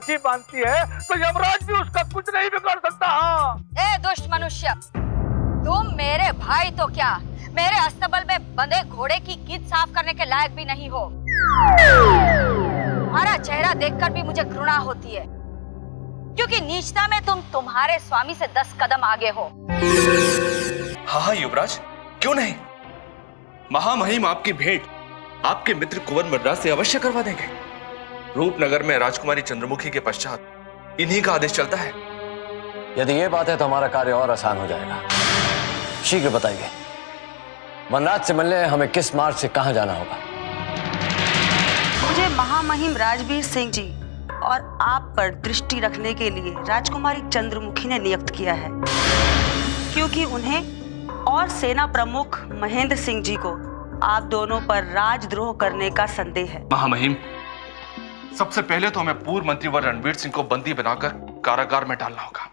राखी बांधती है तो यमराज भी उसका कुछ नहीं बिगाड़ सकता। हाँ ए दुष्ट मनुष्य, तुम मेरे भाई तो क्या, मेरे अस्तबल में बंधे घोड़े की कीद साफ करने के लायक भी नहीं हो। तुम्हारा चेहरा देखकर भी मुझे घृणा होती है, क्योंकि नीचता में तुम तुम्हारे स्वामी से 10 कदम आगे हो। हाँ युवराज, क्यों नहीं। महामहिम आपकी भेंट आपके मित्र कुंवर मद्रास से अवश्य करवा देंगे। रूपनगर में राजकुमारी चंद्रमुखी के पश्चात इन्हीं का आदेश चलता है। यदि ये बात है तो हमारा कार्य और आसान हो जाएगा। शीघ्र बताइए, वनराज से मिलने हमें किस मार्ग से कहां जाना होगा? मुझे महामहिम राजवीर सिंह जी और आप पर दृष्टि रखने के लिए राजकुमारी चंद्रमुखी ने नियुक्त किया है, क्योंकि उन्हें और सेना प्रमुख महेंद्र सिंह जी को आप दोनों पर राजद्रोह करने का संदेह है। महामहिम, सबसे पहले तो हमें पूर्व मंत्रीवर रणवीर सिंह को बंदी बनाकर कारागार में डालना होगा।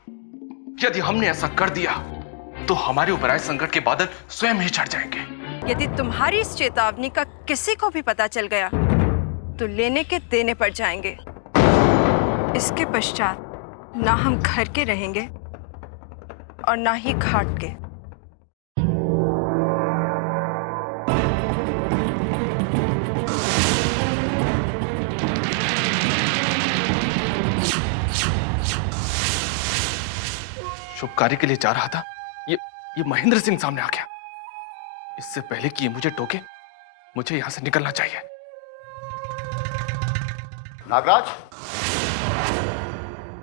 यदि हमने ऐसा कर दिया तो हमारे ऊपर आए संकट के बादल स्वयं ही छट जाएंगे। यदि तुम्हारी इस चेतावनी का किसी को भी पता चल गया तो लेने के देने पड़ जाएंगे। इसके पश्चात ना हम घर के रहेंगे और ना ही घाट के। शुभ कार्य के लिए जा रहा था, ये महेंद्र सिंह सामने आ गया। इससे पहले कि ये मुझे टोके, मुझे यहां से निकलना चाहिए। नागराज,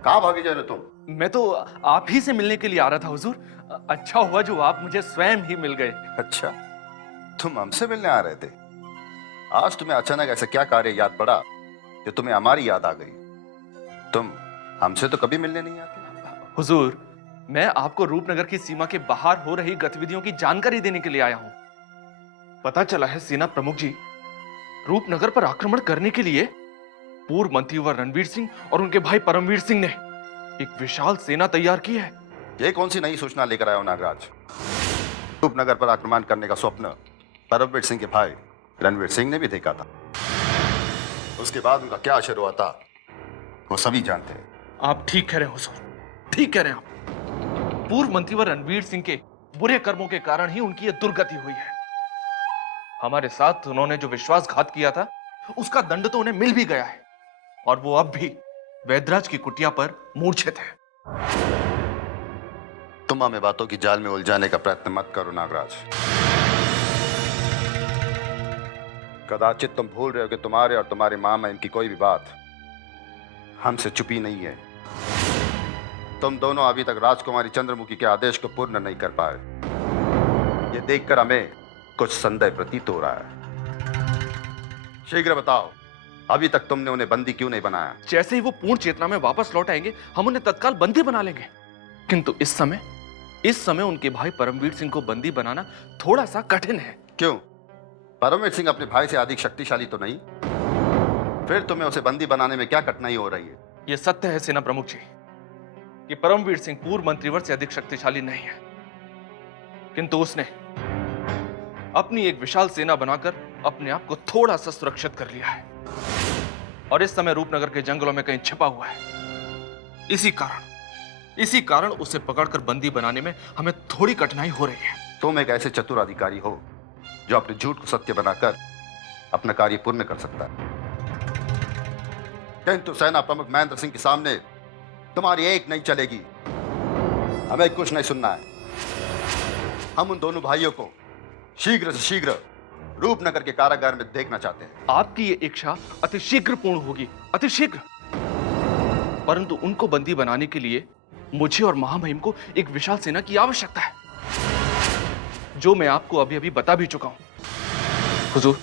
कहां भागे जा रहे तुम? मैं तो आप ही से मिलने के लिए आ रहा था हुजूर। अच्छा हुआ जो आप मुझे स्वयं ही मिल गए। अच्छा, तुम हमसे मिलने आ रहे थे। आज तुम्हें अचानक ऐसा क्या कार्य याद पड़ा कि तुम्हें हमारी याद आ गई? तुम हमसे तो कभी मिलने नहीं आते। हुजूर, मैं आपको रूपनगर की सीमा के बाहर हो रही गतिविधियों की जानकारी देने के लिए आया हूं। पता चला है सेना प्रमुख जी रूपनगर पर आक्रमण करने के लिए पूर्व मंत्रीवर रणवीर सिंह और उनके भाई परमवीर सिंह ने एक विशाल सेना तैयार की है। ये कौन सी नई सूचना लेकर आए हो नागराज? रूपनगर पर आक्रमण करने का स्वप्न परमवीर सिंह के भाई रणवीर सिंह ने भी देखा था। उसके बाद उनका क्या असर हुआ था वो सभी जानते हैं। आप ठीक कह रहे हैं हुजूर, ठीक कह रहे हैं आप। पूर्व मंत्रीवर रणवीर सिंह के बुरे कर्मों के कारण ही उनकी यह दुर्गति हुई है। हमारे साथ उन्होंने जो विश्वासघात किया था उसका दंड तो उन्हें मिल भी गया है और वो अब भी वैद्यराज की कुटिया पर मूर्छित है। तुम हमें बातों की जाल में उलझाने का प्रयत्न मत करो नागराज। कदाचित तुम भूल रहे हो कि तुम्हारे और तुम्हारे मामहिम की कोई भी बात हमसे छुपी नहीं है। तुम दोनों अभी तक राजकुमारी चंद्रमुखी के आदेश को पूर्ण नहीं कर पाए। ये देखकर हमें कुछ संदेह प्रतीत हो रहा है। शीघ्र बताओ, अभी तक तुमने उन्हें बंदी क्यों नहीं बनाया? जैसे ही वो पूर्ण चेतना में वापस लौट आएंगे हम उन्हें तत्काल बंदी बना लेंगे। किंतु इस समय उनके भाई परमवीर सिंह को बंदी बनाना थोड़ा सा कठिन है। क्यों? परमवीर सिंह अपने भाई से अधिक शक्तिशाली तो नहीं? फिर तुम्हें उसे बंदी बनाने में क्या कठिनाई हो रही है? यह सत्य है सेना प्रमुख जी कि परमवीर सिंह पूर्व मंत्रीवर से अधिक शक्तिशाली नहीं है, किंतु उसने अपनी एक विशाल सेना बनाकर अपने आप को थोड़ा सा सुरक्षित कर लिया है और इस समय रूपनगर के जंगलों में कहीं छिपा हुआ है। इसी कारण उसे पकड़कर बंदी बनाने में हमें थोड़ी कठिनाई हो रही है। तुम एक ऐसे चतुर अधिकारी हो जो अपने झूठ को सत्य बनाकर अपना कार्य पूर्ण कर सकता है, किंतु सेना प्रमुख महेंद्र सिंह के सामने तुम्हारी एक नहीं चलेगी। हमें कुछ नहीं सुनना है। हम उन दोनों भाइयों को शीघ्र से शीघ्र रूपनगर के कारागार में देखना चाहते हैं। आपकी ये इच्छा अति शीघ्र पूर्ण होगी, अति शीघ्र। परंतु उनको बंदी बनाने के लिए मुझे और महामहिम को एक विशाल सेना की आवश्यकता है, जो मैं आपको अभी अभी बता भी चुका हूं। हुजूर,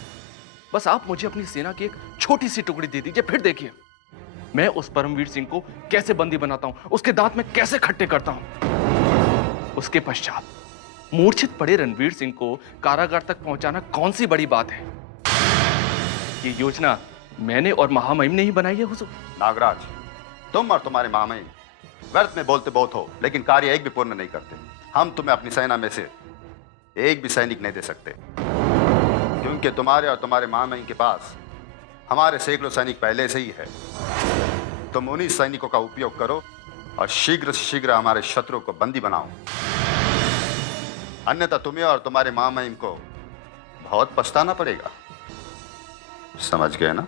बस आप मुझे अपनी सेना की एक छोटी सी टुकड़ी दे दीजिए, फिर देखिए मैं उस परमवीर सिंह को कैसे बंदी बनाता हूं, उसके दांत में कैसे खट्टे करता हूं। उसके पश्चात मूर्छित पड़े रणवीर सिंह को कारागार तक पहुंचाना कौन सी बड़ी बात है। ये योजना मैंने और महामहिम ने ही बनाई है हुजूर। नागराज, तुम और तुम्हारे महामहिम व्यर्थ में बोलते बहुत हो, लेकिन कार्य एक भी पूर्ण नहीं करते। हम तुम्हें अपनी सेना में से एक भी सैनिक नहीं दे सकते, क्योंकि तुम्हारे और तुम्हारे महामहिम के पास हमारे सैकड़ों सैनिक पहले से ही है। तुम उन्हीं सैनिकों का उपयोग करो और शीघ्र से शीघ्र हमारे शत्रु को बंदी बनाओ, अन्यथा तुम्हें और तुम्हारे महामहिम को बहुत पछताना पड़ेगा। समझ गए ना?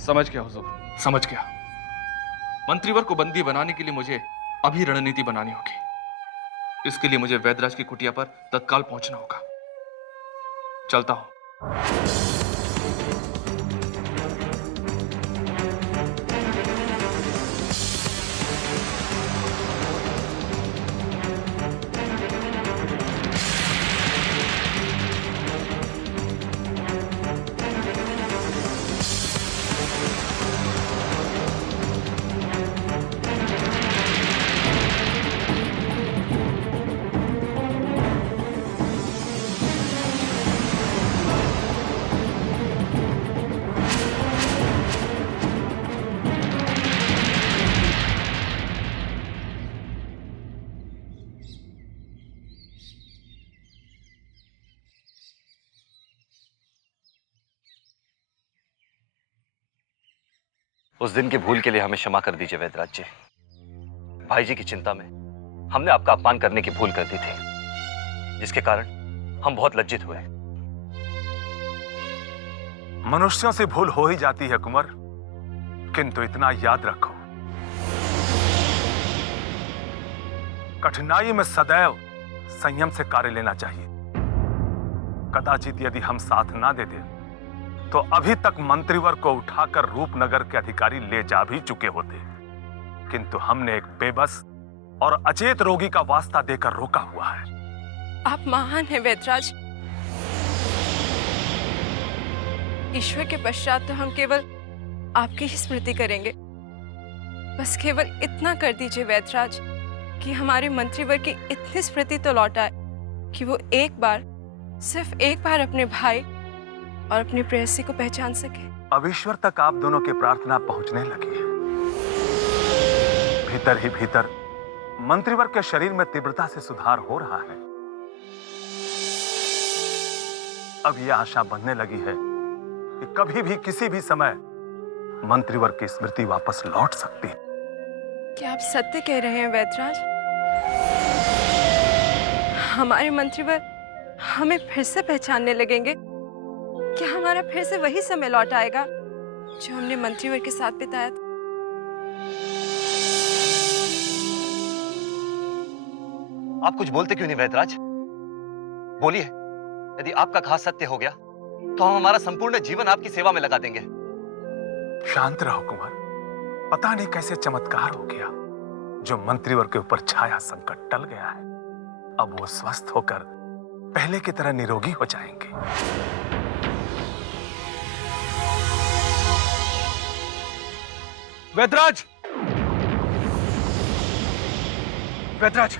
समझ गया हुजूर, समझ गया। मंत्रीवर को बंदी बनाने के लिए मुझे अभी रणनीति बनानी होगी। इसके लिए मुझे वैदराज की कुटिया पर तत्काल पहुंचना होगा। चलता हूं। उस दिन की भूल के लिए हमें क्षमा कर दीजिए वैदराज जी। भाई जी की चिंता में हमने आपका अपमान करने की भूल कर दी थी, जिसके कारण हम बहुत लज्जित हुए। मनुष्यों से भूल हो ही जाती है कुंवर, किंतु इतना याद रखो, कठिनाई में सदैव संयम से कार्य लेना चाहिए। कदाचित यदि हम साथ ना देते तो अभी तक मंत्रीवर को उठाकर रूपनगर के अधिकारी ले जा भी चुके होते, किंतु हमने एक बेबस और अचेत रोगी का वास्ता देकर रोका हुआ है। आप महान हैं वैदराज। ईश्वर के पश्चात तो हम केवल आपकी ही स्मृति करेंगे। बस केवल इतना कर दीजिए वैदराज कि हमारे मंत्रीवर की इतनी स्मृति तो लौट आए कि वो एक बार, सिर्फ एक बार अपने भाई और अपने प्रेयसी को पहचान सके। अब ईश्वर तक आप दोनों की प्रार्थना पहुंचने लगी है। भीतर ही भीतर मंत्रीवर के शरीर में तीव्रता से सुधार हो रहा है। अब यह आशा बनने लगी है कि कभी भी किसी भी समय मंत्रीवर की स्मृति वापस लौट सकती है। क्या आप सत्य कह रहे हैं वैदराज? हमारे मंत्रीवर हमें फिर से पहचानने लगेंगे? क्या हमारा फिर से वही समय लौट आएगा जो हमने मंत्रीवर के साथ बिताया था? आप कुछ बोलते क्यों नहीं वैदराज? बोलिए, यदि आपका कहा सत्य हो गया तो हम हमारा संपूर्ण जीवन आपकी सेवा में लगा देंगे। शांत रहो कुंवर, पता नहीं कैसे चमत्कार हो गया जो मंत्रीवर के ऊपर छाया संकट टल गया है। अब वो स्वस्थ होकर पहले की तरह निरोगी हो जाएंगे। वैदराज, वैदराज,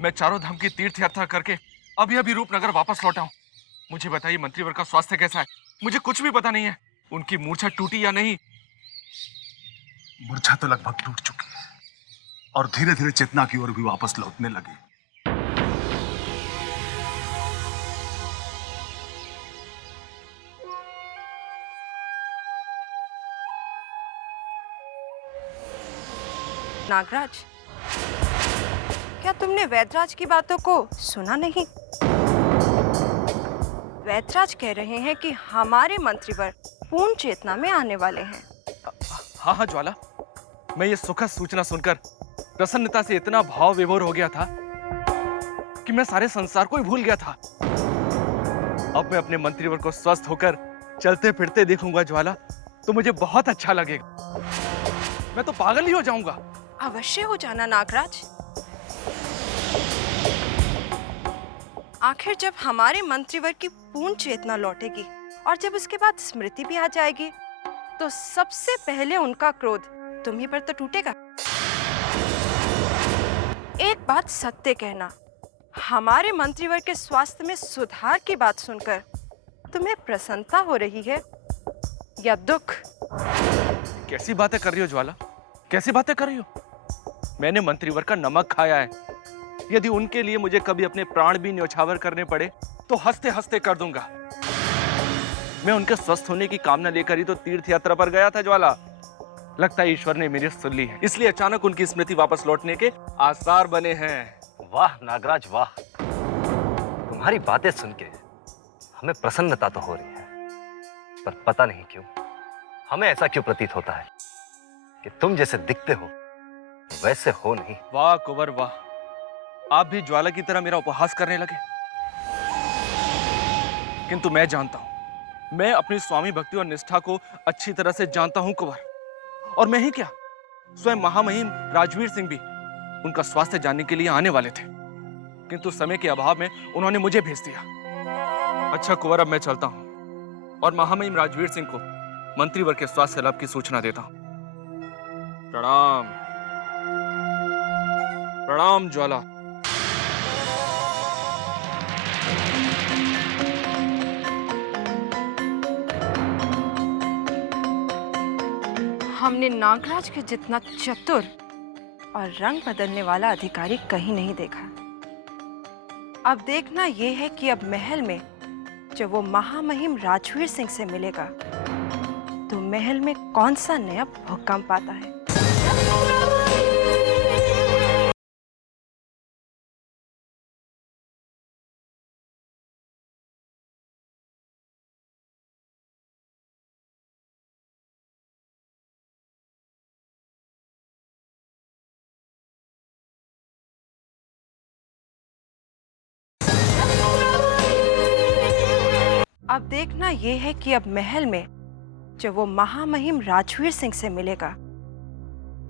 मैं चारों धाम की तीर्थ यात्रा करके अभी अभी रूपनगर वापस लौटा हूं। मुझे बताइए मंत्रीवर का स्वास्थ्य कैसा है? मुझे कुछ भी पता नहीं है। उनकी मूर्छा टूटी या नहीं? मूर्छा तो लगभग टूट चुकी है और धीरे धीरे चेतना की ओर भी वापस लौटने लगी। नागराज, क्या तुमने वैदराज की बातों को सुना नहीं? वैदराज कह रहे हैं कि हमारे मंत्रीवर पूर्ण चेतना में आने वाले हैं। हाँ हाँ ज्वाला, मैं ये सुखद सूचना सुनकर प्रसन्नता से इतना भाव विभोर हो गया था कि मैं सारे संसार को ही भूल गया था। अब मैं अपने मंत्रीवर को स्वस्थ होकर चलते फिरते देखूंगा ज्वाला, तो मुझे बहुत अच्छा लगेगा। मैं तो पागल ही हो जाऊंगा। अवश्य हो जाना नागराज। आखिर जब हमारे मंत्रीवर की पूर्ण चेतना लौटेगी और जब उसके बाद स्मृति भी आ जाएगी, तो सबसे पहले उनका क्रोध तुम्हीं पर तो टूटेगा। एक बात सत्य कहना, हमारे मंत्रीवर्ग के स्वास्थ्य में सुधार की बात सुनकर तुम्हें प्रसन्नता हो रही है या दुख? कैसी बातें कर रही हो ज्वाला, कैसी बातें कर रही हो? मैंने मंत्रीवर्ग का नमक खाया है। यदि उनके लिए मुझे कभी अपने प्राण भी न्यौछावर करने पड़े तो हंसते हंसते कर दूंगा। मैं उनके स्वस्थ होने की कामना लेकर ही तो तीर्थ यात्रा पर गया था ज्वाला। लगता है ईश्वर ने मेरी सुन ली है, इसलिए अचानक उनकी स्मृति वापस लौटने के आसार बने हैं। वाह नागराज वाह, तुम्हारी बातें सुन के हमें प्रसन्नता तो हो रही है, पर पता नहीं क्यों हमें ऐसा क्यों प्रतीत होता है कि तुम जैसे दिखते हो वैसे हो नहीं। वाह कुंवर वाह, आप भी ज्वाला की तरह मेरा उपहास करने लगे। किंतु मैं जानता हूं, मैं अपनी स्वामी भक्ति और निष्ठा को अच्छी तरह से जानता हूं कुंवर। और मैं ही क्या, स्वयं महामहिम राजवीर सिंह भी उनका स्वास्थ्य जानने के लिए आने वाले थे, किंतु समय के अभाव में उन्होंने मुझे भेज दिया। अच्छा कुंवर, अब मैं चलता हूं और महामहिम राजवीर सिंह को मंत्रीवर्ग के स्वास्थ्य लाभ की सूचना देता हूं। प्रणाम प्रणाम ज्वाला। हमने नागराज के जितना चतुर और रंग बदलने वाला अधिकारी कहीं नहीं देखा। अब देखना यह है कि अब महल में जब वो महामहिम राजवीर सिंह से मिलेगा तो महल में कौन सा नया भूकंप आता है। अब देखना यह है कि अब महल में जब वो महामहिम राजवीर सिंह से मिलेगा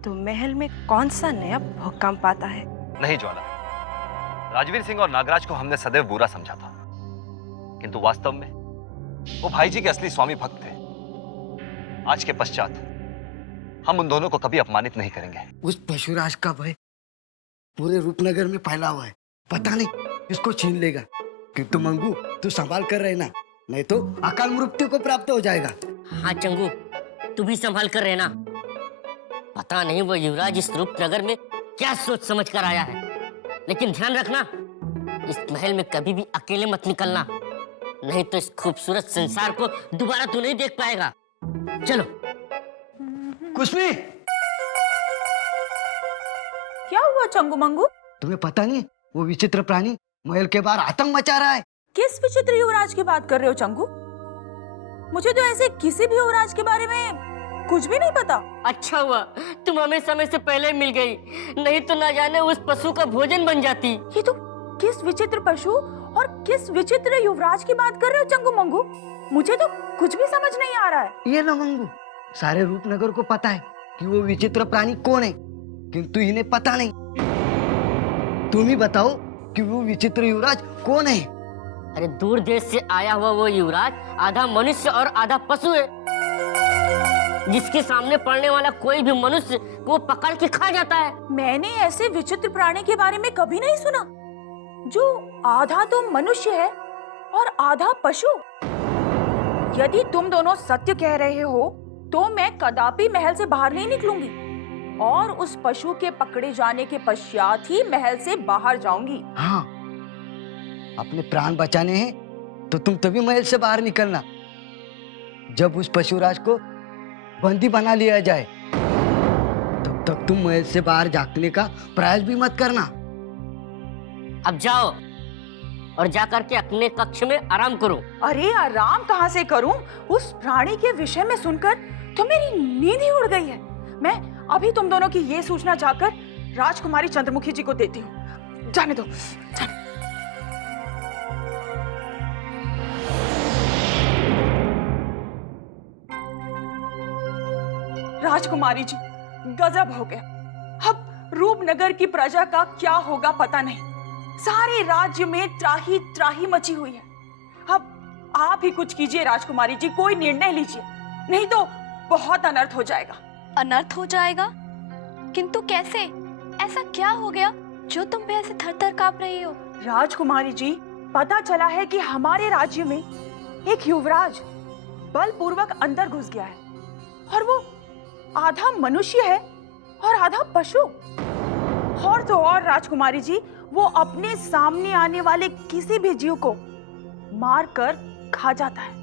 तो महल में कौन सा नया भूकंप आता है। नहीं ज्वाला, राजवीर सिंह और नागराज को हमने सदैव बुरा समझा था, किंतु वास्तव में वो भाई जी के असली स्वामी भक्त थे। आज के पश्चात हम उन दोनों को कभी अपमानित नहीं करेंगे। उस पशुराज का भय पूरे रूपनगर में फैला हुआ है, पता नहीं इसको छीन लेगा। किंतु मंगू, तू संभाल कर रहना, नहीं तो अकाल मृत्यु को प्राप्त हो जाएगा। हाँ चंगू, तू भी संभाल कर रहना। पता नहीं वो युवराज इस रूपनगर में क्या सोच समझ कर आया है, लेकिन ध्यान रखना इस महल में कभी भी अकेले मत निकलना, नहीं तो इस खूबसूरत संसार को दोबारा तू नहीं देख पाएगा। चलो। कुश्मी, क्या हुआ चंगू मंगू? तुम्हें पता नहीं वो विचित्र प्राणी महल के बाहर आतंक मचा रहा है। किस विचित्र युवराज की बात कर रहे हो चंगू? मुझे तो ऐसे किसी भी युवराज के बारे में कुछ भी नहीं पता। अच्छा हुआ तुम हमें समय से पहले मिल गई, नहीं तो ना जाने उस पशु का भोजन बन जाती। ये तो किस विचित्र पशु और किस विचित्र युवराज की बात कर रहे हो चंगू मंगू? मुझे तो कुछ भी समझ नहीं आ रहा है। ये ना मंगू, सारे रूपनगर को पता है कि वो विचित्र प्राणी कौन है, किंतु इन्हें पता नहीं। तुम ही बताओ कि वो विचित्र युवराज कौन है। अरे दूर देश से आया हुआ वो युवराज आधा मनुष्य और आधा पशु है, जिसके सामने पड़ने वाला कोई भी मनुष्य को पकड़ के खा जाता है। मैंने ऐसे विचित्र प्राणी के बारे में कभी नहीं सुना जो आधा तो मनुष्य है और आधा पशु। यदि तुम दोनों सत्य कह रहे हो तो मैं कदापि महल से बाहर नहीं निकलूंगी और उस पशु के पकड़े जाने के पश्चात ही महल से बाहर जाऊंगी। हाँ, अपने प्राण बचाने हैं तो तुम तभी महल से बाहर निकलना जब उस पशुराज को बंदी बना लिया जाए। तब तक तुम महल से बाहर झांकने का प्रयास भी मत करना। अब जाओ और जाकर के अपने कक्ष में आराम करो। अरे आराम कहाँ से करूं? उस प्राणी के विषय में सुनकर तो मेरी नींद ही उड़ गई है। मैं अभी तुम दोनों की ये सूचना जाकर राजकुमारी चंद्रमुखी जी को देती हूँ। जाने दो, जाने। राजकुमारी जी, गजब हो गया। अब रूपनगर की प्रजा का क्या होगा पता नहीं। सारे राज्य में त्राही त्राही मची हुई है। अब आप ही कुछ कीजिए राजकुमारी जी, कोई निर्णय लीजिए, नहीं तो बहुत अनर्थ हो जाएगा। अनर्थ हो जाएगा? किंतु कैसे? ऐसा क्या हो गया जो तुम पे ऐसे थर थर कांप रही हो? राजकुमारी जी, पता चला है कि हमारे राज्य में एक युवराज बलपूर्वक अंदर घुस गया है और वो आधा मनुष्य है और आधा पशु। और तो और राजकुमारी जी, वो अपने सामने आने वाले किसी भी जीव को मार कर खा जाता है।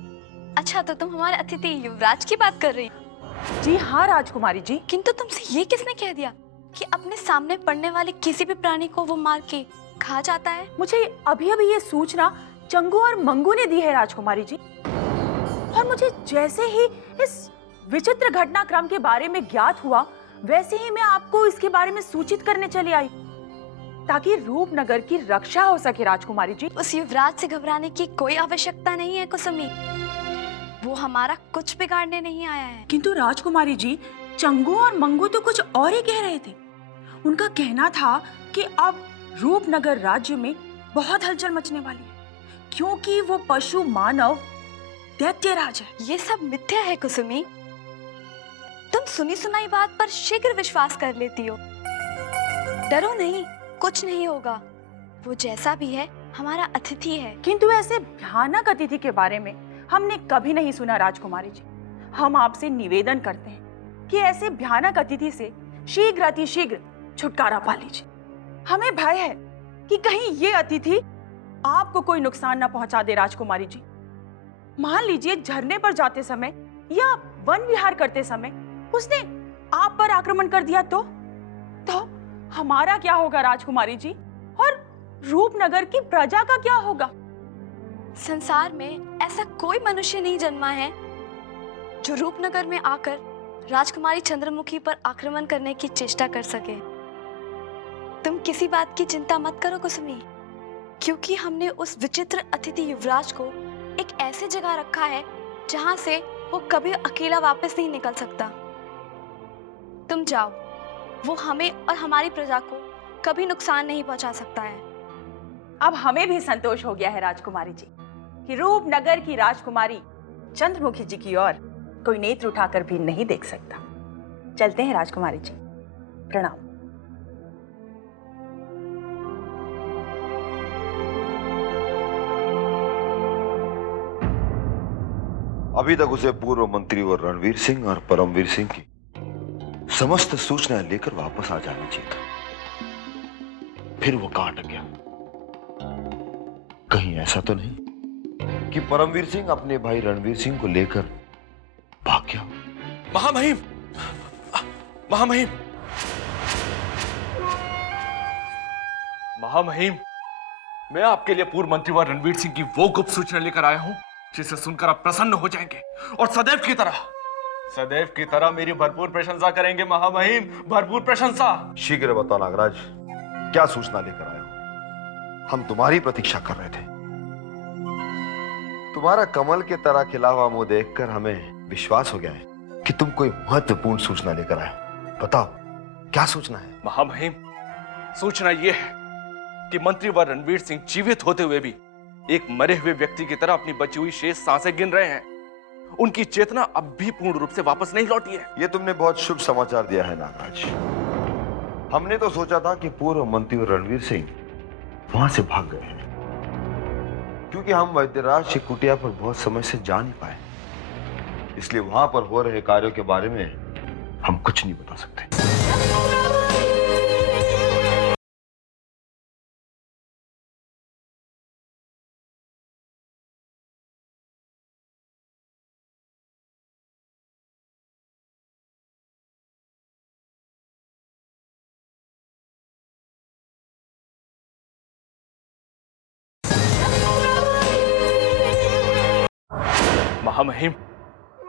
अच्छा, तो तुम हमारे अतिथि युवराज की बात कर रही हो? जी हाँ राजकुमारी जी। किंतु तुमसे ये किसने कह दिया कि अपने सामने पड़ने वाले किसी भी प्राणी को वो मार के खा जाता है? मुझे अभी अभी ये सूचना चंगू और मंगू ने दी है राजकुमारी जी। और मुझे जैसे ही इस विचित्र घटनाक्रम के बारे में ज्ञात हुआ, वैसे ही मैं आपको इसके बारे में सूचित करने चली आई, ताकि रूपनगर की रक्षा हो सके राजकुमारी जी। उस युवराज से घबराने की कोई आवश्यकता नहीं है कुसुमी। वो हमारा कुछ बिगाड़ने नहीं आया है। किंतु राजकुमारी जी, चंगू और मंगू तो कुछ और ही कह रहे थे। उनका कहना था कि अब रूपनगर राज्य में बहुत हलचल मचने वाली है, क्योंकि वो पशु मानव दैत्यराज है। ये सब मिथ्या है कुसुमी। तुम सुनी सुनाई बात पर शीघ्र विश्वास कर लेती हो। डरो नहीं, कुछ नहीं होगा। वो जैसा भी है हमारा अतिथि है। किंतु ऐसे भयानक अतिथि के बारे में हमने कभी नहीं सुना राजकुमारी जी। हम आपसे निवेदन करते हैं कि ऐसे भयानक अतिथि से शीघ्र अतिशीघ्र छुटकारा पा लीजिए। हमें भय है कि कहीं ये अतिथि आपको कोई नुकसान न पहुंचा दे राजकुमारी जी। मान लीजिए झरने पर जाते समय या वन विहार करते समय उसने आप पर आक्रमण कर दिया तो हमारा क्या होगा राजकुमारी जी? और रूपनगर की प्रजा का क्या होगा? संसार में ऐसा कोई मनुष्य नहीं जन्मा है जो रूपनगर में आकर राजकुमारी चंद्रमुखी पर आक्रमण करने की चेष्टा कर सके। तुम किसी बात की चिंता मत करो कुसुमी, क्योंकि हमने उस विचित्र अतिथि युवराज को एक ऐसी जगह रखा है जहां से वो कभी अकेला वापस नहीं निकल सकता। तुम जाओ, वो हमें और हमारी प्रजा को कभी नुकसान नहीं पहुंचा सकता है। अब हमें भी संतोष हो गया है राजकुमारी जी कि रूपनगर की राजकुमारी चंद्रमुखी जी की ओर कोई नेत्र उठाकर भी नहीं देख सकता। चलते हैं राजकुमारी जी, प्रणाम। अभी तक उसे पूर्व मंत्री और रणवीर सिंह और परमवीर सिंह की समस्त सूचनाएं लेकर वापस आ जाना चाहिए था। फिर वो कहां अटक गया? कहीं ऐसा तो नहीं कि परमवीर सिंह अपने भाई रणवीर सिंह को लेकर भाग गया? महामहिम, महामहिम, महामहिम, मैं आपके लिए पूर्व मंत्री व रणवीर सिंह की वो गुप्त सूचना लेकर आया हूं जिसे सुनकर आप प्रसन्न हो जाएंगे और सदैव की तरह मेरी भरपूर प्रशंसा करेंगे। महामहिम, भरपूर प्रशंसा। शीघ्र बताओ नागराज, क्या सूचना लेकर आए हो? हम तुम्हारी प्रतीक्षा कर रहे थे। तुम्हारा कमल के तरह खिला हुआ मुंह देखकर हमें विश्वास हो गया है कि तुम कोई महत्वपूर्ण सूचना लेकर आए हो। बताओ, क्या सूचना है? महामहिम, सूचना यह है कि मंत्री व रणवीर सिंह जीवित होते हुए भी एक मरे हुए व्यक्ति की तरह अपनी बची हुई शेष सांसें गिन रहे हैं। उनकी चेतना अब भी पूर्ण रूप से वापस नहीं लौटी है। यह तुमने बहुत शुभ समाचार दिया है नागराज। हमने तो सोचा था कि पूर्व मंत्री रणवीर सिंह वहां से भाग गए हैं, क्योंकि हम वैद्यराज की कुटिया पर बहुत समय से जा नहीं पाए। इसलिए वहां पर हो रहे कार्यों के बारे में हम कुछ नहीं बता सकते। महामहिम,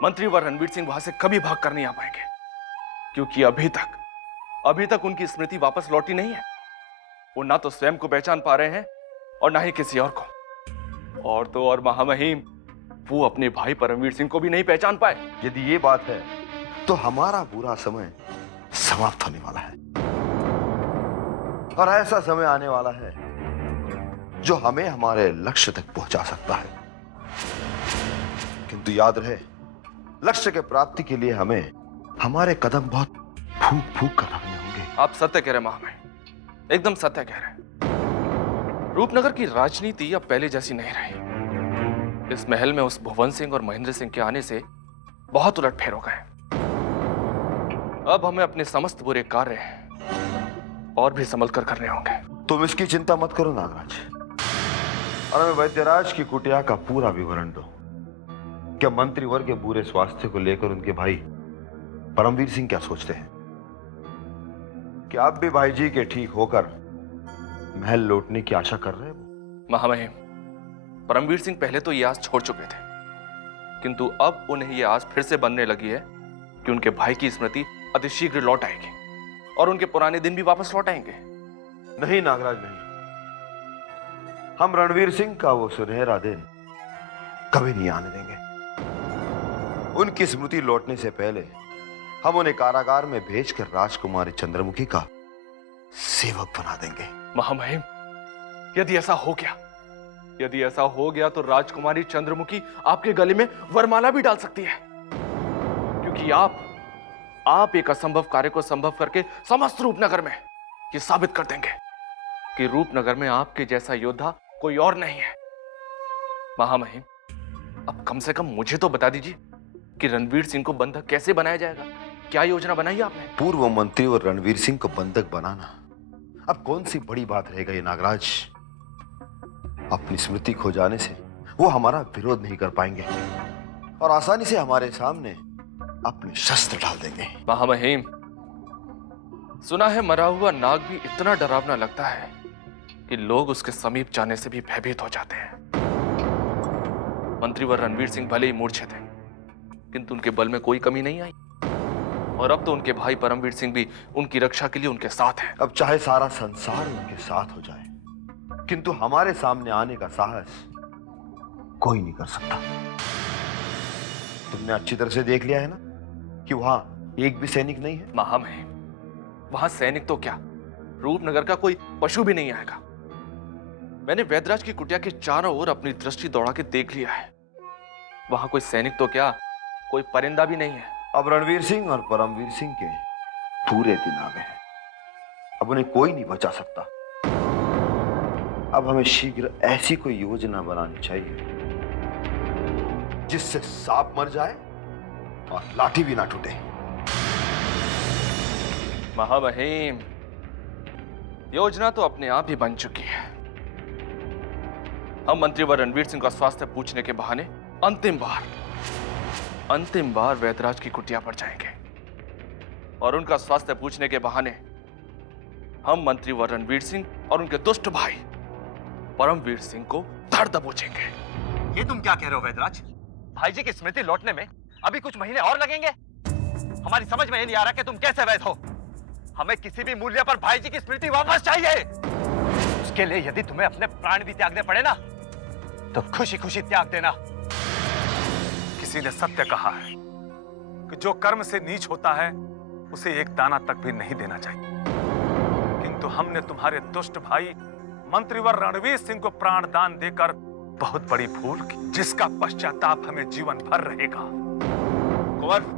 मंत्री व रणवीर सिंह वहां से कभी भाग कर नहीं आ पाएंगे, क्योंकि अभी तक उनकी स्मृति वापस लौटी नहीं है। वो ना तो स्वयं को पहचान पा रहे हैं और ना ही किसी और को। और तो और महामहिम, वो अपने भाई परमवीर सिंह को भी नहीं पहचान पाए। यदि ये बात है तो हमारा बुरा समय समाप्त होने वाला है, और ऐसा समय आने वाला है जो हमें हमारे लक्ष्य तक पहुंचा सकता है। किंतु याद रहे, लक्ष्य के प्राप्ति के लिए हमें हमारे कदम बहुत फूंक फूंक कर रखने होंगे। आप सत्य कह रहे महामहिम, एकदम सत्य कह रहे हैं। रूपनगर की राजनीति अब पहले जैसी नहीं रही। इस महल में उस भुवन सिंह और महेंद्र सिंह के आने से बहुत उलटफेर हो गए। अब हमें अपने समस्त बुरे कार्य और भी संभल कर करने होंगे। तुम इसकी चिंता मत करो नागराज, और हमें वैद्यराज की कुटिया का पूरा विवरण दो। क्या मंत्रीवर्ग के बुरे स्वास्थ्य को लेकर उनके भाई परमवीर सिंह क्या सोचते हैं? क्या आप भी भाई जी के ठीक होकर महल लौटने की आशा कर रहे हो? महामहिम, परमवीर सिंह पहले तो ये आस छोड़ चुके थे, किंतु अब उन्हें ये आस फिर से बनने लगी है कि उनके भाई की स्मृति अतिशीघ्र लौट आएगी और उनके पुराने दिन भी वापस लौट आएंगे। नहीं नागराज, नहीं। हम रणवीर सिंह का वो सुनहरा दिन कभी नहीं आने देंगे। उनकी स्मृति लौटने से पहले हम उन्हें कारागार में भेजकर राजकुमारी चंद्रमुखी का सेवक बना देंगे। महामहिम, यदि ऐसा हो गया तो राजकुमारी चंद्रमुखी आपके गले में वरमाला भी डाल सकती है, क्योंकि आप एक असंभव कार्य को संभव करके समस्त रूपनगर में ये साबित कर देंगे कि रूपनगर में आपके जैसा योद्धा कोई और नहीं है। महामहिम, अब कम से कम मुझे तो बता दीजिए कि रणवीर सिंह को बंधक कैसे बनाया जाएगा। क्या योजना बनाई आपने? पूर्व मंत्री और रणवीर सिंह को बंधक बनाना अब कौन सी बड़ी बात रहेगा ये नागराज। अपनी स्मृति खो जाने से वो हमारा विरोध नहीं कर पाएंगे और आसानी से हमारे सामने अपने शस्त्र डाल देंगे। महामहिम, सुना है मरा हुआ नाग भी इतना डरावना लगता है कि लोग उसके समीप जाने से भी भयभीत हो जाते हैं। मंत्रीवर रणवीर सिंह भले ही मूर्छित थे, किंतु उनके बल में कोई कमी नहीं आई और अब तो उनके भाई परमवीर सिंह भी उनकी रक्षा के लिए उनके साथ हैं। अब चाहे सारा संसार उनके साथ हो जाए, किंतु हमारे सामने आने का साहस कोई नहीं कर सकता। तुमने अच्छी तरह से देख लिया है ना कि वहां एक भी सैनिक नहीं है। महामहिम, वहां सैनिक तो क्या, रूपनगर का कोई पशु भी नहीं आएगा। मैंने वैद्यराज की कुटिया के चारों ओर अपनी दृष्टि दौड़ा के देख लिया है। वहां कोई सैनिक तो क्या, कोई परिंदा भी नहीं है। अब रणवीर सिंह और परमवीर सिंह के पूरे दिन आ गए। अब उन्हें कोई नहीं बचा सकता। अब हमें शीघ्र ऐसी कोई योजना बनानी चाहिए जिससे सांप मर जाए और लाठी भी ना टूटे। महामहिम, योजना तो अपने आप ही बन चुकी है। हम मंत्रीवर रणवीर सिंह का स्वास्थ्य पूछने के बहाने अंतिम बार वैद्यराज की कुटिया पर जाएंगे और उनका स्वास्थ्य पूछने के बहाने हम मंत्रीवर रणवीर सिंह और उनके दुष्ट भाई परमवीर सिंह को धड़ दबोचेंगे। ये तुम क्या कह रहे हो वैद्यराज? भाई जी की स्मृति लौटने में अभी कुछ महीने और लगेंगे? हमारी समझ में नहीं आ रहा कि तुम कैसे वैध हो। हमें किसी भी मूल्य पर भाई जी की स्मृति वापस चाहिए। उसके लिए यदि तुम्हें अपने प्राण भी त्यागने पड़े ना, तो खुशी खुशी त्याग देना। किसी ने सत्य कहा है कि जो कर्म से नीच होता है उसे एक दाना तक भी नहीं देना चाहिए, किंतु हमने तुम्हारे दुष्ट भाई मंत्रीवर रणवीर सिंह को प्राणदान देकर बहुत बड़ी भूल की, जिसका पश्चाताप हमें जीवन भर रहेगा। कुंवर,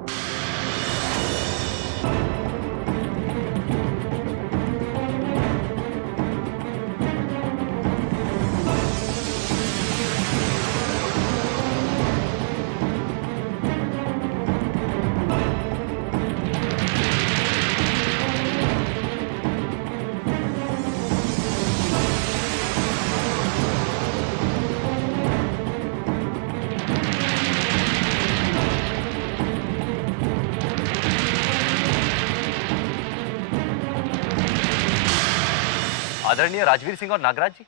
आदरणीय राजवीर सिंह और नागराज जी,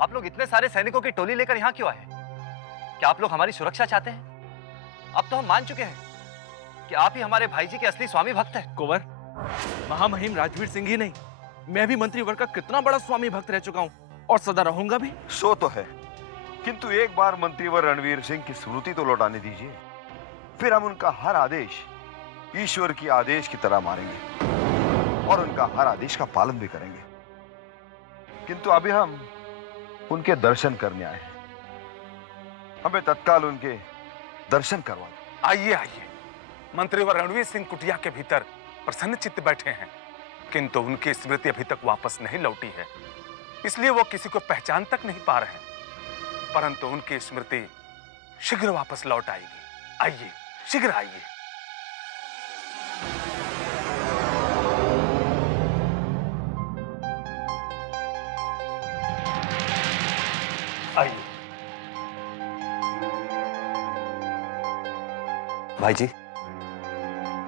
आप लोग इतने सारे सैनिकों की टोली लेकर यहां क्यों आए? क्या आप लोग हमारी सुरक्षा चाहते हैं? अब तो हम मान चुके हैं कि आप ही हमारे भाई जी के असली स्वामी भक्त हैं। कुंवर, महामहिम राजवीर सिंह ही नहीं, मैं भी मंत्रीवर्ग का कितना बड़ा स्वामी भक्त रह चुका हूं और सदा रहूंगा भी। सो तो है, किंतु एक बार मंत्रीवर रणवीर सिंह की स्मृति तो लौटाने दीजिए, फिर हम उनका हर आदेश ईश्वर की आदेश की तरह मानेंगे और उनका हर आदेश का पालन भी करेंगे। किंतु अभी हम उनके दर्शन करने आए हैं। हमें तत्काल उनके दर्शन करवा दें। आइए आइए, मंत्रीवर रणवीर सिंह कुटिया के भीतर प्रसन्न चित्त बैठे हैं। किंतु उनकी स्मृति अभी तक वापस नहीं लौटी है, इसलिए वो किसी को पहचान तक नहीं पा रहे हैं। परंतु उनकी स्मृति शीघ्र वापस लौट आएगी। आइए, शीघ्र आइए। आइए। भाई जी,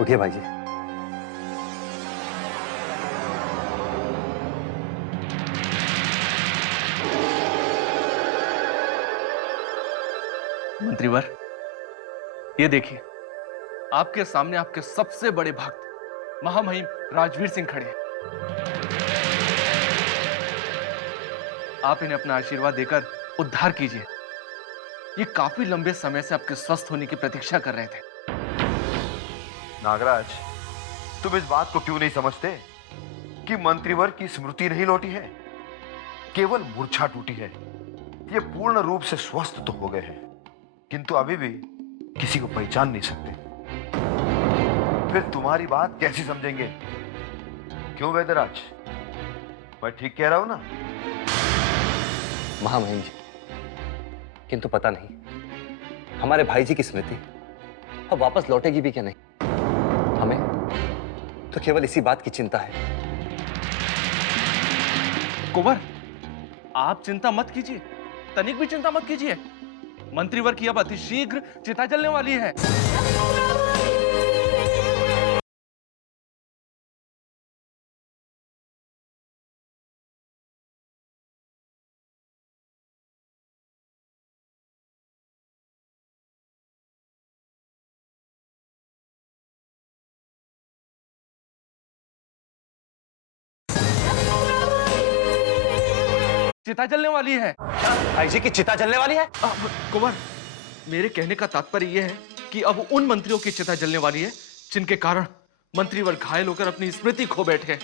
उठिए भाई जी। मंत्रीवर, ये देखिए, आपके सामने आपके सबसे बड़े भक्त महामहिम राजवीर सिंह खड़े हैं। आप इन्हें अपना आशीर्वाद देकर उद्धार कीजिए। ये काफी लंबे समय से आपके स्वस्थ होने की प्रतीक्षा कर रहे थे। नागराज, तुम इस बात को क्यों नहीं समझते कि मंत्रीवर की स्मृति नहीं लौटी है, केवल मूर्छा टूटी है। ये पूर्ण रूप से स्वस्थ तो हो गए हैं, किंतु अभी भी किसी को पहचान नहीं सकते। फिर तुम्हारी बात कैसी समझेंगे? क्यों वैद्यराज, मैं ठीक कह रहा हूं ना? महामहिम जी, किंतु पता नहीं हमारे भाई जी की स्मृति अब वापस लौटेगी भी क्या नहीं। हमें तो केवल इसी बात की चिंता है। कुंवर, आप चिंता मत कीजिए, तनिक भी चिंता मत कीजिए। मंत्रीवर की अब अतिशीघ्र चिता जलने वाली है। चिता जलने वाली है। भाई जी की चिता जलने वाली है? कुंवर, मेरे कहने का तात्पर्य यह है कि अब उन मंत्रियों की चिता जलने वाली है जिनके कारण मंत्रीवर घायल होकर अपनी स्मृति खो बैठे।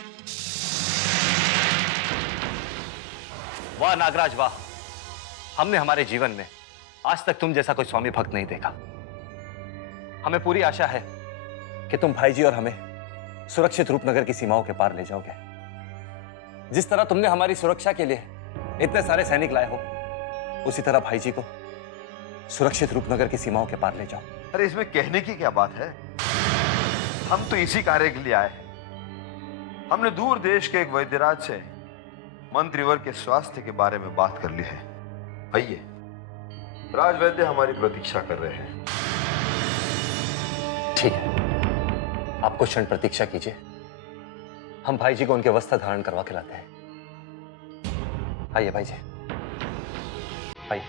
वाह नागराज वाह, हमने हमारे जीवन में आज तक तुम जैसा कोई स्वामी भक्त नहीं देखा। हमें पूरी आशा है कि तुम भाई जी और हमें सुरक्षित रूपनगर की सीमाओं के पार ले जाओगे। जिस तरह तुमने हमारी सुरक्षा के लिए इतने सारे सैनिक लाए हो, उसी तरह भाई जी को सुरक्षित रूपनगर की सीमाओं के पार ले जाओ। अरे इसमें कहने की क्या बात है? हम तो इसी कार्य के लिए आए हैं। हमने दूर देश के एक वैद्यराज से मंत्रीवर के स्वास्थ्य के बारे में बात कर ली है। आइए, राजवैद्य हमारी प्रतीक्षा कर रहे हैं। ठीक है, आप कुछ क्षण प्रतीक्षा कीजिए, हम भाई जी को उनके वस्त्र धारण करवा के लाते हैं। आइए भाई जी, आइए।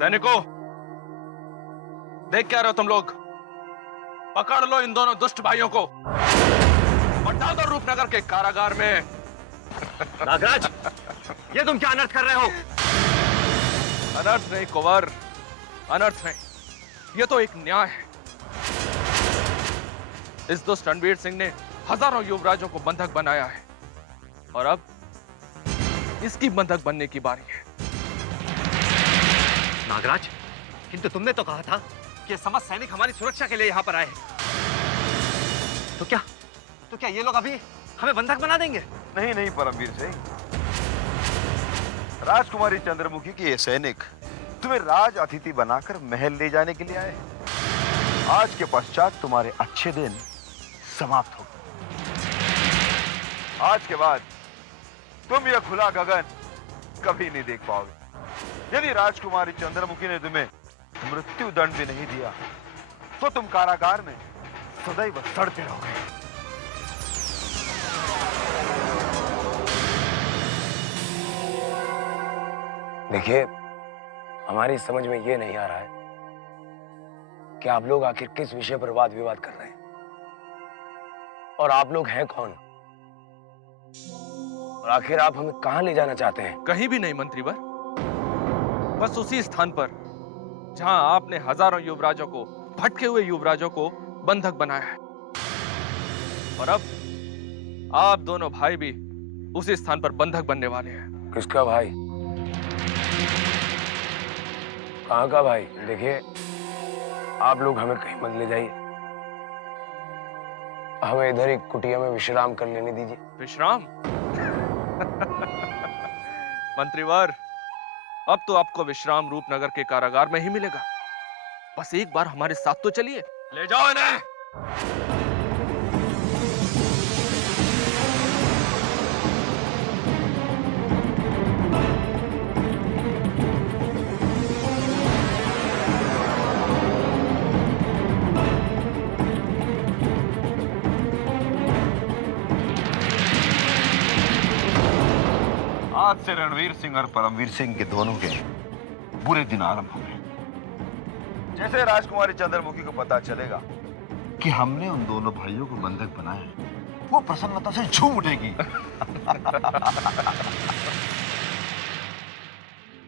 सैनिकों, देख क्या रहे हो तुम लोग? पकड़ लो इन दोनों दुष्ट भाइयों को और डाल दो रूपनगर के कारागार में। नागराज, ये तुम क्या अनर्थ कर रहे हो? अनर्थ नहीं कुंवर, अनर्थ नहीं, ये तो एक न्याय है। इस दुष्ट रणवीर सिंह ने हजारों युवराजों को बंधक बनाया है और अब इसकी बंधक बनने की बारी है। नागराज, किंतु तुमने तो कहा था कि समस्त सैनिक हमारी सुरक्षा के लिए यहां पर आए हैं। तो क्या ये लोग अभी हमें बंधक बना देंगे? नहीं नहीं परमवीर सिंह, राजकुमारी चंद्रमुखी के ये सैनिक तुम्हें राज अतिथि बनाकर महल ले जाने के लिए आए हैं। आज के पश्चात तुम्हारे अच्छे दिन समाप्त हो गए। आज के बाद तुम यह खुला गगन कभी नहीं देख पाओगे। यदि राजकुमारी चंद्रमुखी ने तुम्हें मृत्यु दंड भी नहीं दिया तो तुम कारागार में सदैव सड़ते रहोगे। देखिए, हमारी समझ में ये नहीं आ रहा है कि आप लोग आखिर किस विषय पर वाद विवाद कर रहे हैं और आप लोग हैं कौन, और आखिर आप हमें कहां ले जाना चाहते हैं? कहीं भी नहीं मंत्रीवर, बस उसी स्थान पर जहां आपने हजारों युवराजों को, भटके हुए युवराजों को बंधक बनाया है। और अब आप दोनों भाई भी उसी स्थान पर बंधक बनने वाले हैं। किसका भाई? कहां का भाई? देखिए, आप लोग हमें कहीं मत ले जाइए, हमें इधर ही कुटिया में विश्राम कर लेने दीजिए। विश्राम? मंत्रीवर, अब तो आपको विश्राम रूपनगर के कारागार में ही मिलेगा। बस एक बार हमारे साथ तो चलिए। ले जाओ इन्हें। आज से रणवीर सिंह और परमवीर सिंह के दोनों के बुरे दिन आरंभ हुए। जैसे राजकुमारी चंद्रमुखी को पता चलेगा कि हमने उन दोनों भाइयों को बंधक बनाया है, वो प्रसन्नता से झूम उठेगी।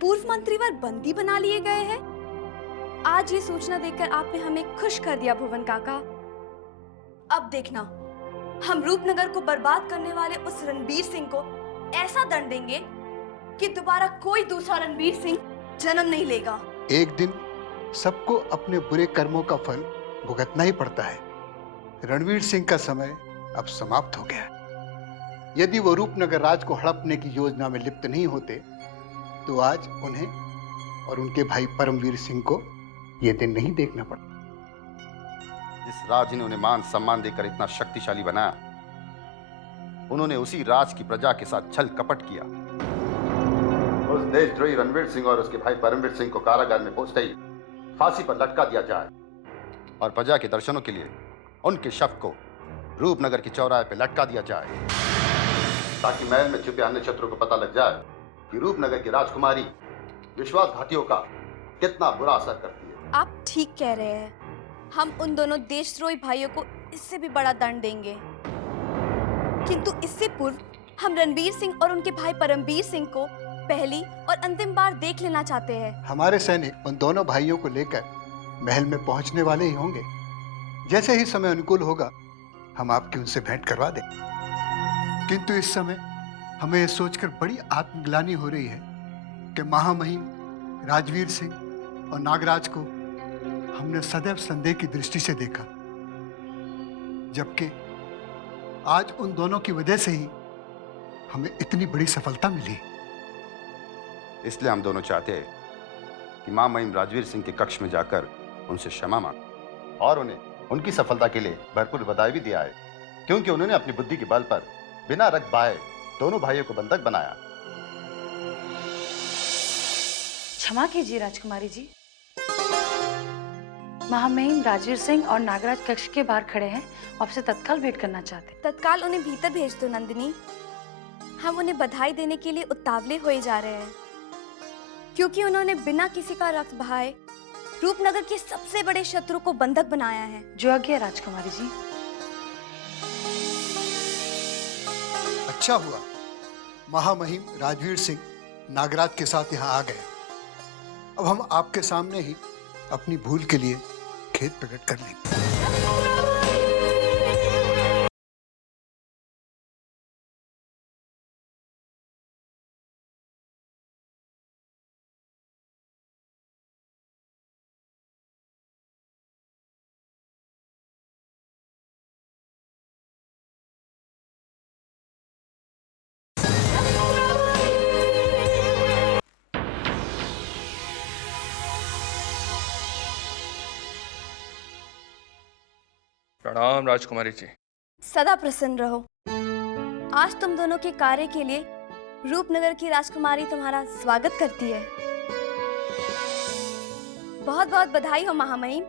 पूर्व मंत्रीवर बंदी बना लिए गए हैं। आज ये सूचना देकर आपने हमें खुश कर दिया भुवन काका। अब देखना, हम रूपनगर को बर्बाद करने वाले उस रणवीर सिंह को ऐसा दंड देंगे कि दोबारा कोई दूसरा रणवीर सिंह जन्म नहीं लेगा। एक दिन सबको अपने बुरे कर्मों का फल भुगतना ही पड़ता है। रणवीर सिंह का समय अब समाप्त हो गया। यदि वो रूपनगर राज को हड़पने की योजना में लिप्त नहीं होते तो आज उन्हें और उनके भाई परमवीर सिंह को ये दिन नहीं देखना पड़ता। जिस राज ने उन्हें मान सम्मान देकर इतना शक्तिशाली बनाया, उन्होंने उसी राज की प्रजा के साथ छल कपट किया। उस देशद्रोही रणवीर सिंह और उसके भाई परमवीर सिंह को कारागार में पहुंचते ही फांसी पर लटका दिया जाए और प्रजा के दर्शनों के लिए उनके शव को रूपनगर के चौराहे पर लटका दिया जाए, ताकि महल में छुपे अन्य शत्रु को पता लग जाए कि रूपनगर की राजकुमारी विश्वासघातियों का कितना बुरा असर करती है। आप ठीक कह रहे हैं। हम उन दोनों देशद्रोही भाइयों को इससे भी बड़ा दंड देंगे, किंतु इससे पूर्व हम रणवीर सिंह और उनके भाई परमवीर सिंह को पहली और अंतिम बार देख लेना चाहते हैं। हमारे सैनिक उन दोनों भाइयों को लेकर महल में पहुंचने वाले ही होंगे। जैसे ही समय अनुकूल होगा हम आपकी उनसे भेंट करवा दें। किंतु इस समय हमें यह सोचकर बड़ी आत्मग्लानि हो रही है कि महामहिम राजवीर सिंह और नागराज को हमने सदैव संदेह की दृष्टि से देखा, जबकि आज उन दोनों की वजह से ही हमें इतनी बड़ी सफलता मिली। इसलिए हम दोनों चाहते हैं कि मां महिम राजवीर सिंह के कक्ष में जाकर उनसे क्षमा मांगे और उन्हें उनकी सफलता के लिए भरपूर बधाई भी दिया है, क्योंकि उन्होंने अपनी बुद्धि के बल पर बिना रख बाए दोनों भाइयों को बंधक बनाया। क्षमा कीजिए राजकुमारी जी, महामहिम राजवीर सिंह और नागराज कक्ष के बाहर खड़े हैं, आपसे तत्काल भेंट करना चाहते। तत्काल उन्हें भीतर भेज दो नंदिनी। हम उन्हें बधाई देने के लिए उतावले हुए जा रहे हैं, क्योंकि उन्होंने बिना किसी का रक्त बहाए रूपनगर के सबसे बड़े शत्रु को बंधक बनाया है। जो आज्ञा राजकुमारी जी। अच्छा हुआ महामहिम राजवीर सिंह नागराज के साथ यहाँ आ गए। अब हम आपके सामने ही अपनी भूल के लिए खेद प्रकट कर लेंगे। प्रणाम राजकुमारी जी। सदा प्रसन्न रहो। आज तुम दोनों के कार्य के लिए रूपनगर की राजकुमारी तुम्हारा स्वागत करती है। बहुत बहुत बधाई हो महामहिम।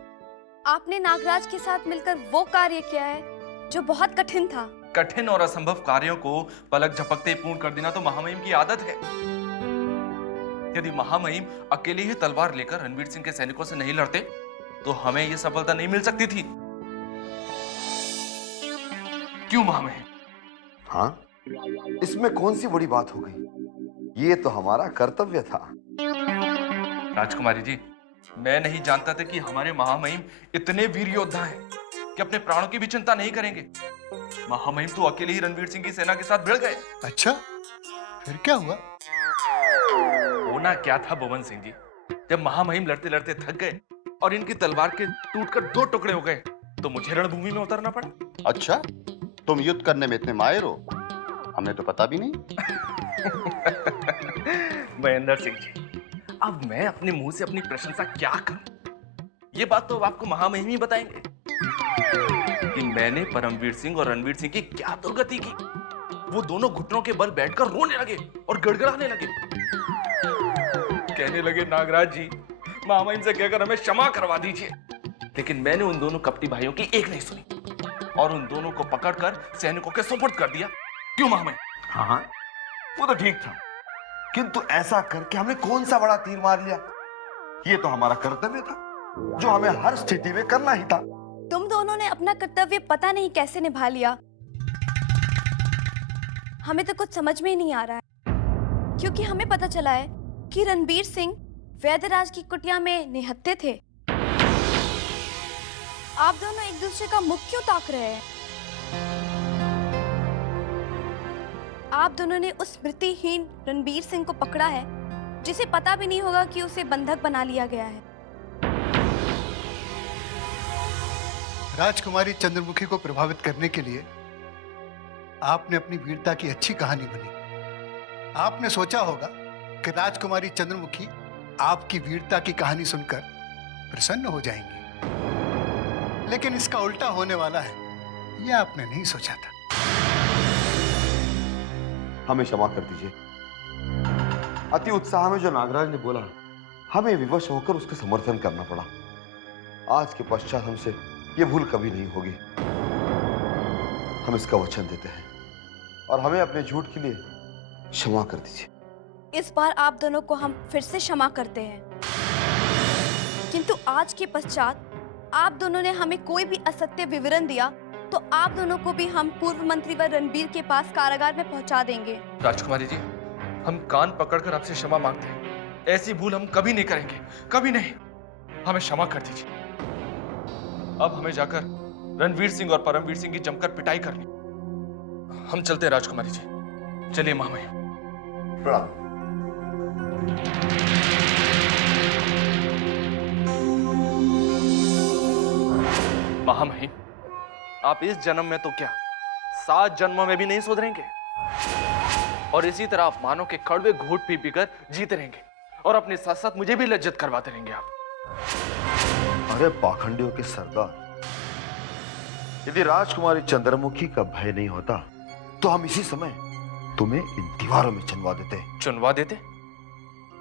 आपने नागराज के साथ मिलकर वो कार्य किया है जो बहुत कठिन था। कठिन और असंभव कार्यों को पलक झपकते पूर्ण कर देना तो महामहिम की आदत है। यदि महामहिम अकेले ही तलवार लेकर रणवीर सिंह के सैनिकों से नहीं लड़ते तो हमें ये सफलता नहीं मिल सकती थी। क्यों महामहिम? हाँ, इसमें कौन सी बड़ी बात हो गई? ये तो हमारा कर्तव्य था। राजकुमारी जी, मैं नहीं जानता था कि हमारे महामहिम इतने वीर योद्धा हैं कि अपने प्राणों की भी चिंता नहीं करेंगे। महामहिम तो अकेले ही रणवीर सिंह की सेना के साथ भिड़ गए। अच्छा, फिर क्या हुआ? होना क्या था भुवन सिंह जी, जब महामहिम लड़ते लड़ते थक गए और इनकी तलवार के टूटकर 2 टुकड़े हो गए तो मुझे रणभूमि में उतरना पड़ा। अच्छा, तुम युद्ध करने में इतने माहिर हो, हमें तो पता भी नहीं। महेंद्र सिंह जी, अब मैं अपने मुंह से अपनी प्रशंसा क्या करूं? ये बात तो आपको महामहिम ही बताएंगे कि मैंने परमवीर सिंह और रणवीर सिंह की क्या दुर्गति की। वो दोनों घुटनों के बल बैठकर रोने लगे और गड़गड़ाने लगे। कहने लगे, नागराज जी, महामहिम से कहकर हमें क्षमा करवा दीजिए। लेकिन मैंने उन दोनों कपटी भाइयों की एक नहीं सुनी और उन दोनों को पकड़कर सैनिकों के सुपुर्द कर दिया। क्यों महामहिम? हाँ हाँ, वो तो ठीक था, किंतु ऐसा करके हमने कौन सा बड़ा तीर मार लिया? ये तो हमारा कर्तव्य था, जो हमें हर स्थिति में करना ही था। तुम दोनों ने अपना कर्तव्य पता नहीं कैसे निभा लिया। हमें तो कुछ समझ में ही नहीं आ रहा है, क्योंकि हमें पता चला है कि रणबीर सिंह वैद्यराज की कुटिया में निहत्थे थे। आप दोनों एक दूसरे का मुख क्यों ताक रहे हैं? आप दोनों ने उस स्मृतिहीन रणबीर सिंह को पकड़ा है, जिसे पता भी नहीं होगा कि उसे बंधक बना लिया गया है। राजकुमारी चंद्रमुखी को प्रभावित करने के लिए आपने अपनी वीरता की अच्छी कहानी बनी। आपने सोचा होगा कि राजकुमारी चंद्रमुखी आपकी वीरता की कहानी सुनकर प्रसन्न हो जाएंगी, लेकिन इसका उल्टा होने वाला है, यह आपने नहीं सोचा था। हमें क्षमा कर दीजिए। अति उत्साह में जो नागराज ने बोला, हमें विवश होकर उसका समर्थन करना पड़ा। आज के पश्चात हमसे ये भूल कभी नहीं होगी। हम इसका वचन देते हैं और हमें अपने झूठ के लिए क्षमा कर दीजिए। इस बार आप दोनों को हम फिर से क्षमा करते हैं, किंतु आज के पश्चात आप दोनों ने हमें कोई भी असत्य विवरण दिया तो आप दोनों को भी हम पूर्व मंत्री व रणबीर के पास कारागार में पहुंचा देंगे। राजकुमारी जी, हम कान पकड़कर आपसे क्षमा मांगते हैं। ऐसी भूल हम कभी नहीं करेंगे, कभी नहीं। हमें क्षमा कर दीजिए। अब हमें जाकर रणवीर सिंह और परमवीर सिंह की जमकर पिटाई करनी। हम चलते हैं राजकुमारी जी। चलिए महामहिम। प्रणाम। महामहिम, आप इस जन्म में तो क्या 7 जन्मों में भी नहीं सुधरेंगे और इसी तरह आप मानो के कड़वे घूंट पी पीकर जीते रहेंगे और अपने साथ साथ मुझे भी लज्जत करवाते रहेंगे आप। अरे पाखंडियों के सरदार, यदि राजकुमारी चंद्रमुखी का भय नहीं होता तो हम इसी समय तुम्हें इन दीवारों में चुनवा देते। चुनवा देते?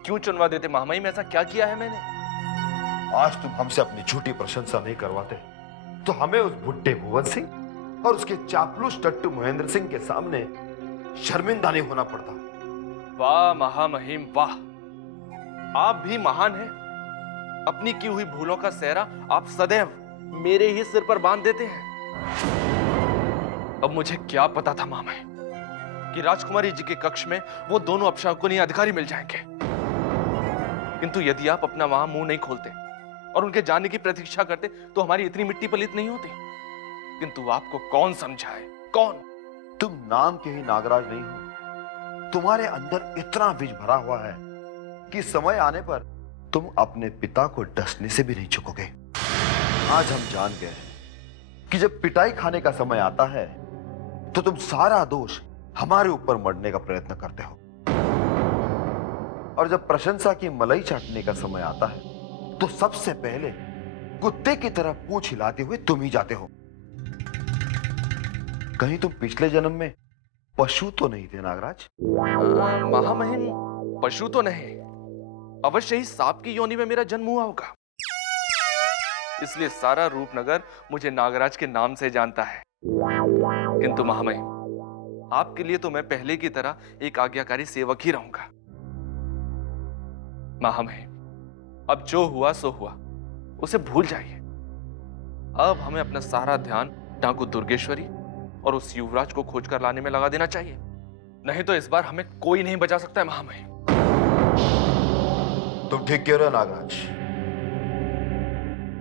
क्यों चुनवा देते महामहिम? ऐसा क्या किया है मैंने? आज तुम हमसे अपनी झूठी प्रशंसा नहीं करवाते तो हमें उस बुड्ढे भुवन सिंह और उसके चापलूस टट्टू महेंद्र सिंह के सामने शर्मिंदा नहीं होना पड़ता। वाह महामहिम वाह, आप भी महान हैं। अपनी की हुई भूलों का सहरा आप सदैव मेरे ही सिर पर बांध देते हैं। अब मुझे क्या पता था महामहिम कि राजकुमारी जी के कक्ष में वो दोनों अपशकुनी अधिकारी मिल जाएंगे। किंतु यदि आप अपना वहां मुंह नहीं खोलते और उनके जाने की प्रतीक्षा करते तो हमारी इतनी मिट्टी पलीत नहीं होती। किंतु आपको कौन समझाए? कौन? तुम नाम के ही नागराज नहीं हो, तुम्हारे अंदर इतना बीज भरा हुआ है कि समय आने पर तुम अपने पिता को डसने से भी नहीं चुकोगे। आज हम जान गए कि जब पिटाई खाने का समय आता है तो तुम सारा दोष हमारे ऊपर मढ़ने का प्रयत्न करते हो, और जब प्रशंसा की मलाई चाटने का समय आता है तो सबसे पहले कुत्ते की तरह पूंछ हिलाते हुए तुम ही जाते हो। कहीं तुम पिछले जन्म में पशु तो नहीं थे नागराज? महामहिम, पशु तो नहीं, अवश्य ही सांप की योनि में मेरा जन्म हुआ होगा। इसलिए सारा रूपनगर मुझे नागराज के नाम से जानता है। किंतु महामहिम, आपके लिए तो मैं पहले की तरह एक आज्ञाकारी सेवक ही रहूंगा। महामहिम, अब जो हुआ सो हुआ, उसे भूल जाइए। अब हमें अपना सारा ध्यान डाकू दुर्गेश्वरी और उस युवराज को खोज कर लाने में लगा देना चाहिए। नहीं तो इस बार हमें कोई नहीं बचा सकता है महामहिम। तुम ठीक कह रहे हो नागराज।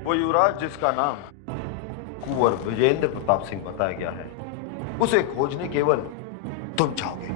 वो युवराज जिसका नाम कुंवर विजेंद्र प्रताप सिंह बताया गया है, उसे खोजने केवल तुम चाहोगे।